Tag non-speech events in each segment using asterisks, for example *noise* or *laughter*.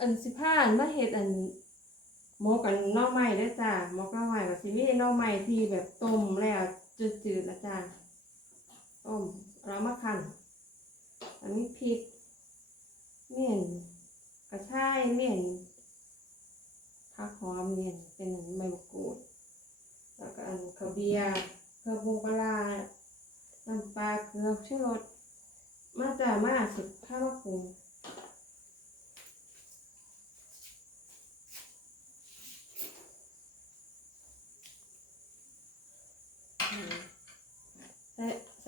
อันสิผ่านมาเฮ็ดอันหมกกันน่อไม้เด้จ้าหมกหน่อไม้ก็สิมีน่อไม้ที่แบบต้มแล้วจืดๆนะจ้าต้มแล้วมาคั่นอันนี้พริกเมี่ยนกระชายเมี่ยนผักหอมเมี่ยนเป็นใบมะกรูดแล้วก็อันขาวเบียร์เครื่องปรุงปลาร้าน้ำปลาเกลือชูรสมาจ้ามาสุดข้าวมะปรุง ใ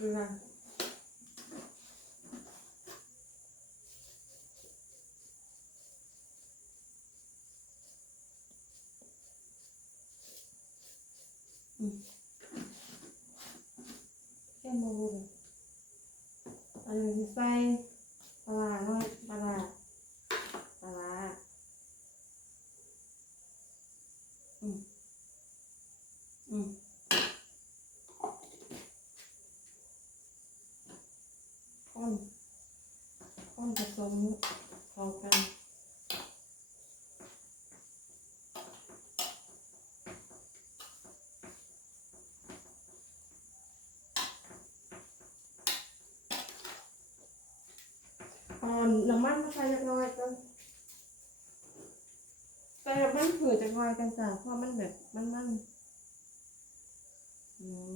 นนี้ใส่ใส่เลยนี่ใส่น้ำปลาใส่น้ำปลาชูชูรส เกลืออืมแค่มาดูเลยอันนี้ใส่ปลาร้าหน่อยปลาร้าปลาร้าอืมอืม ข้นข้นผสมเข้ากันเอา น้ำมันมาใส่จักน่อยก่อนใส่มันเผือจักหน่อยกันจ้ะเพราะมันแบบมันมันๆอืม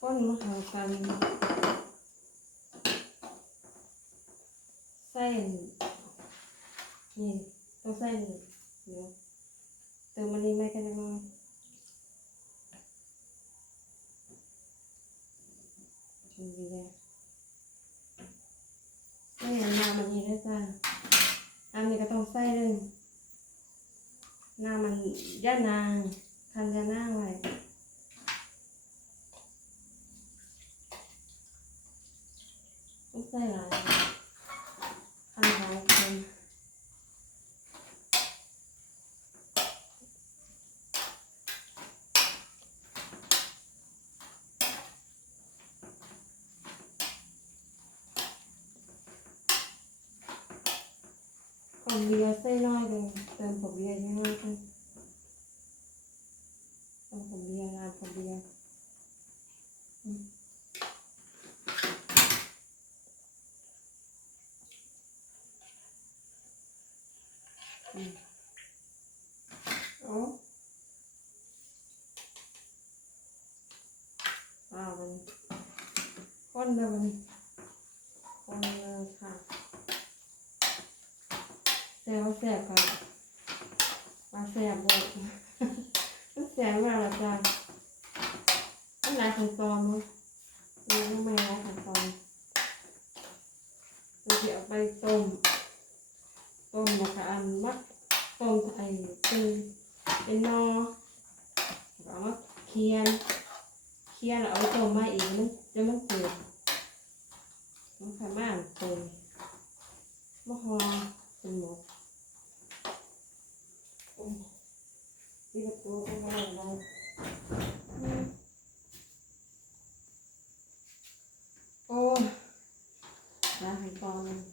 ก้นมะขามกันใส่นี่ต้องใส่นี่เดี๋ยวเติมมันนี้ไม่กันยังไงดีเลยใส่น้ำมันนี้ด้วยจ้าน้ำนี้ก็ต้องใส่เลยน้ำมัน ย่านางคันยานางไว้ไม่ใส่หลายทำหลายคนผมเบียร์ใส่น้อยเลยเติมผมเบียร์เยอะมากเลยเติมผมเบียร์น้ำผมเบียร์อืม อ๋ออ่ามันก้นเดิมก้นเลยค่ะแซวแสบค่ะมาแสบหมดมันแสบมากละจ้ะมันหลายขั้นตอนมั้งมันไม่หลายขั้นตอนเราจะเอาไปต้ม ต้มนะคะอันมักต้มไอ้ เป็นเป็นนอแล้วเอามาเคียนเคียนแล้วเอาไปต้มมาอีกมันจะมันเกิดมันขามานต้มมะฮอเป็นหมดอ้ยนี่ประตูก็ไม่ได้เลยอืมโอ้ยลาให้ตอน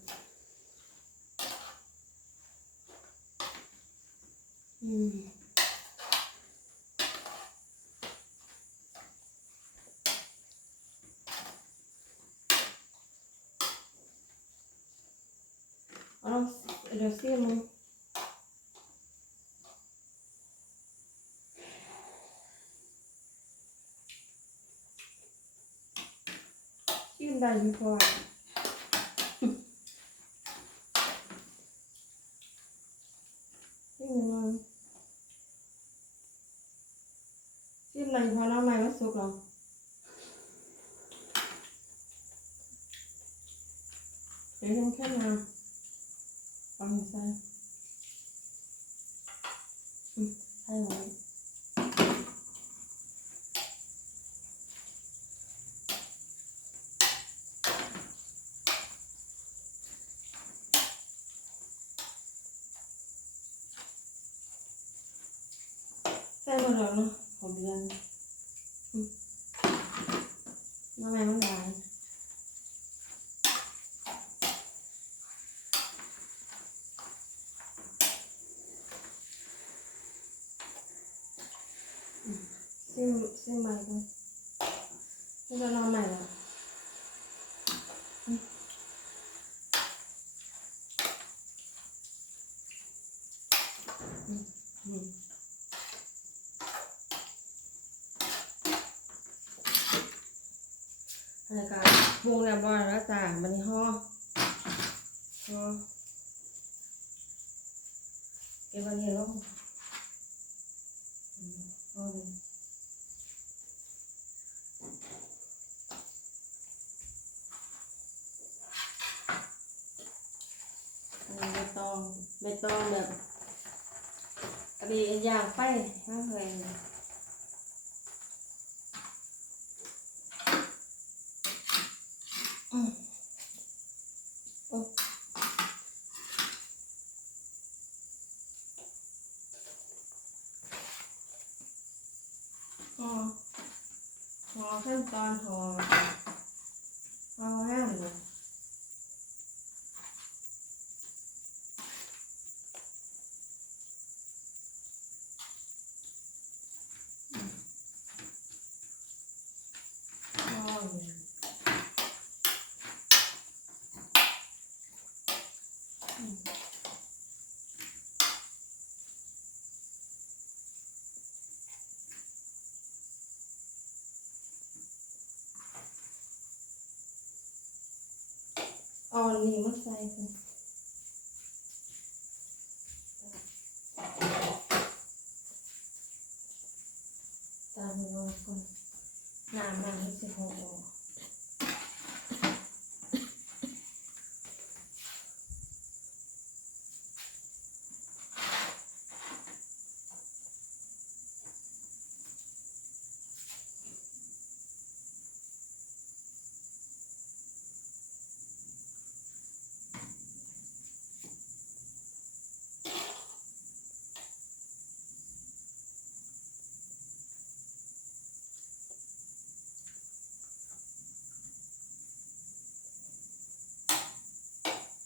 นึงอืมเอาเดี๋ยวซิมงซิมได้ดีกว่าซิมมัน ค่มาฟังใส่อืมใช่ไหมใส่หมดแล้วเนาะขอเบียร์อืมมาแม่มันหลาย ซิมซิมใหม่ก่อนจะลองใหม่แล้วอืมอืมอืมอันนี้ก็ปรุงเรียบร้อยแล้วจ้ะบันนี้ห่อห่อเก็บอันนี้ลงอืมห่อเลย อันนี้ใบตองใบ ตองแบบอันนี้ย่างไปมากเลยอืมโอ้ห่อห่อขั้นตอนห่อห่อแห้งเลย เอาอันนี้มาใส่กันตามมันลงก่อนน้ำมันไม่ใช่หก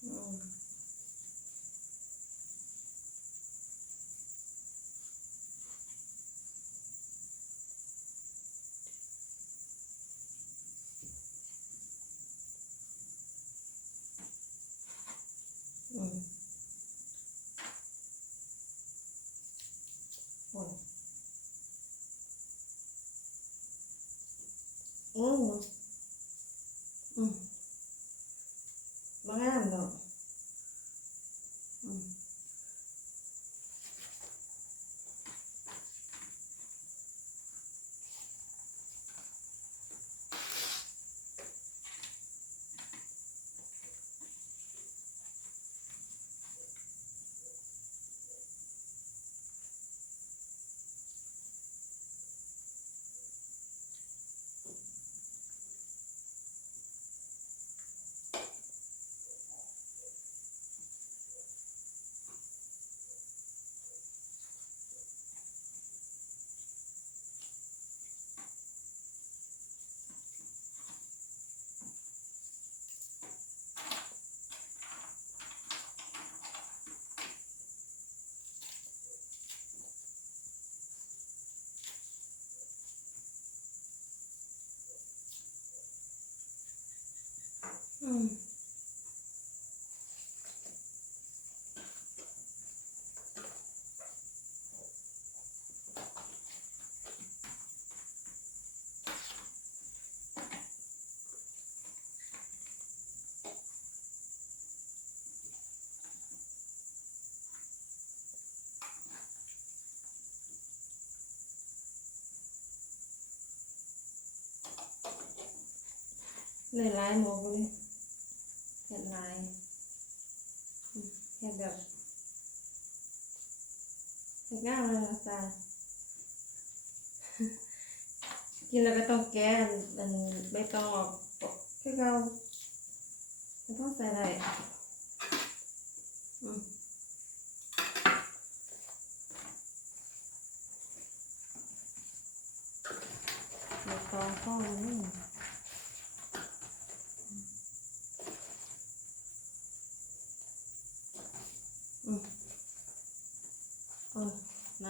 อืมอืมโอ้ย อืม อืมเลยลายหมวกเลยเห็นลาย เห็ด แบบเห็ดง่ายเลยนะจ๊ะกินแล้วก็ต้องแก้มันไม่ต้องออกคือเราไม่ต้องใส่อะไรอืมไม่ต้องข้อนี้อืมเออ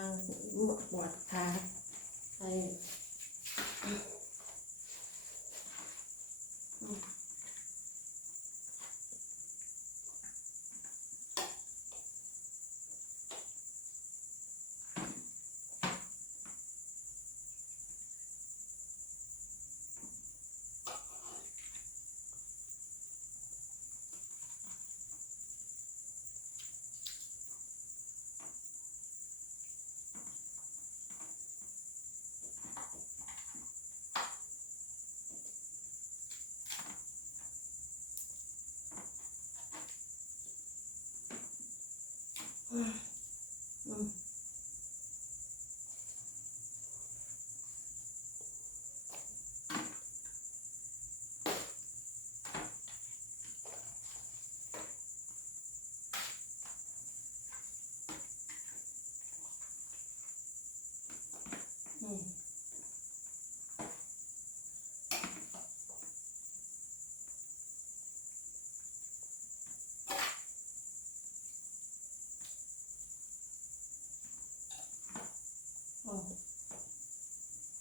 นั่งบวดบวดขาใส่ Mm-hmm. *sighs* *sighs*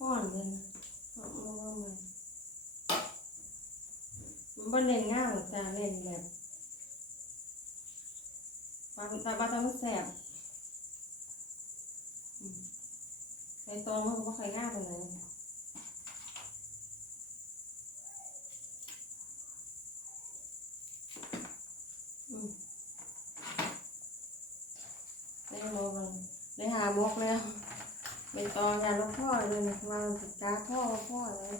ห่อนเลยนะเอาเอาเอามามันบ่เล่นง่ายจ้าเล่นแบบปลาตาปลาต้องแสบในตองมันก็บ่ค่อยง่ายปานใดอืมได้โมกันได้หาหมกแล้วใบ ตองยาลูกพ่อเลยนะวาติดกาพ่อพ่อเลย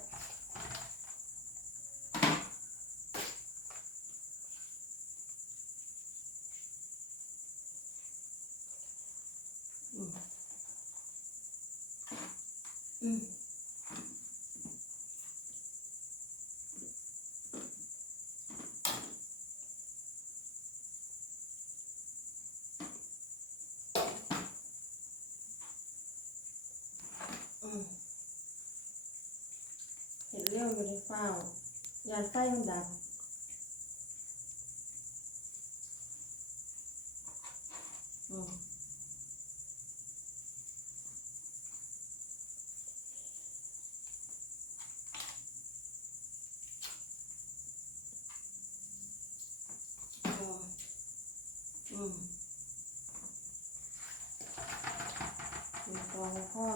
อืมอืมเห็นเรื่องอยู่ในเฝ้ายานไฟมันดับอืม อืมอืมมีตองพ่อ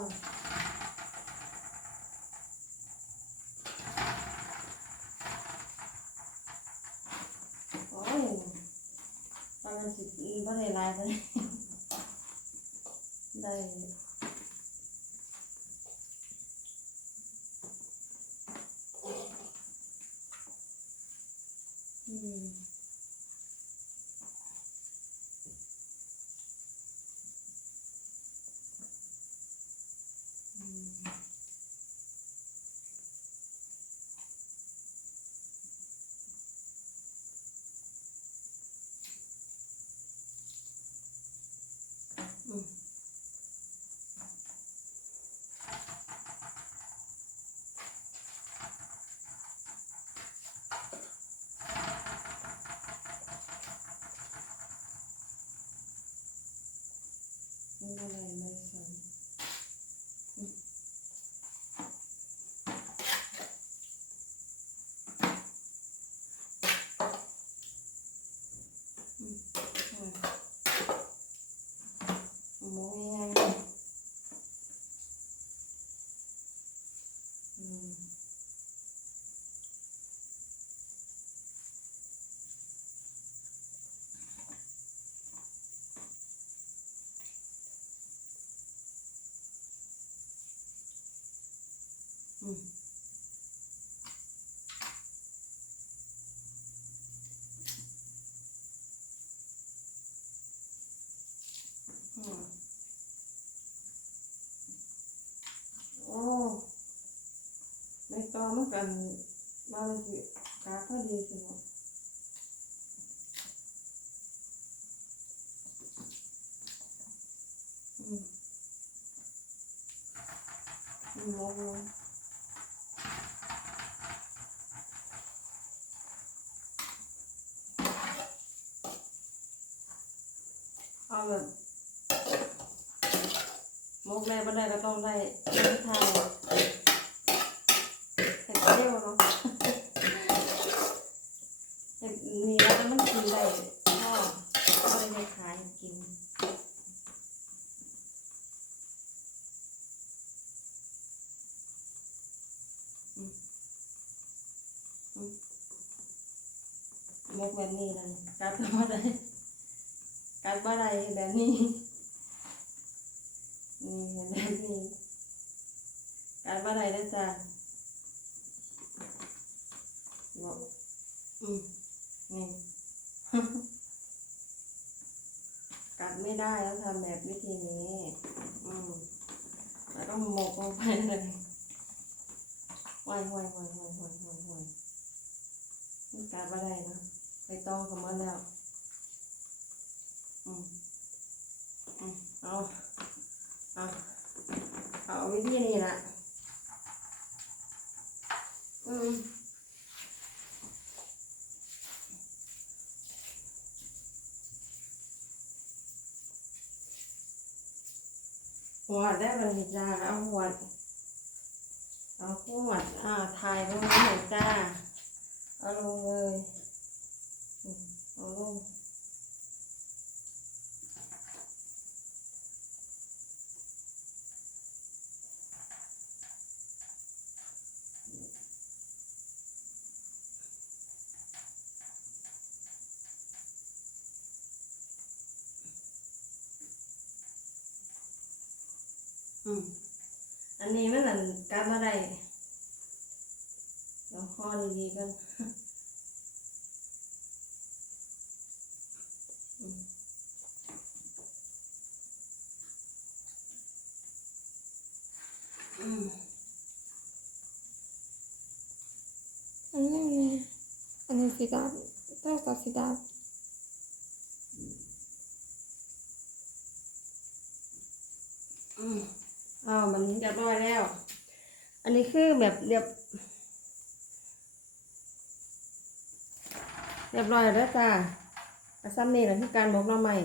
โอ้ยตอน มันสิบ่ได้หลายเลยได้อืม อืมอืมไม่เป็นไรไม่สน อืมอืมมองง่ายๆเลยอืมอืม ตอมันกันมาเลยสิกาพอดีสิเนาะอืมอืมลงลงเอาแบบมกได้บ่ได้ก็ต้องได้ไม่ทายแต่ก็เรียกว่าเนาะ แต่นี่แล้วมันกินได้พ่อก็เลยไปขายกิน อืมอืม มกแบบนี้เลยกัดบ่ได้กัดบ่ได้แบบนี้นี่แบบนี้กัดบ่ได้แล้วจ้ะบอกอืมนี่กัดไม่ได้แล้วทำแบบวิธีนี้ อืมแล้วก็หมกลงไปเลยไหวไหวไหวไหวไหวไหวไหวมันกัดไม่ได้นะ ไปต้องกับมันแล้ว อืมอืมเอา เอา เอาวิธีนี้ละอืมหัวดได้บริจาเอาหัวดเอาหัวดอ่าถ่ายลงหน่อยจ้า เอาลงเลย มเอาลงอืมอันนี้มันนั่นกัดมาได้เดี๋ยวข้อดีๆกัน อืมอืม อันนี้ไง อันนี้สีดำต้องตัดสีดอืมอ้าวมันเรียบร้อยแล้ว อันนี้คือแบบเรียบ เรียบร้อยแล้วจ้ากระซ้ำนี่แหละคือการบอกหน้าใหม่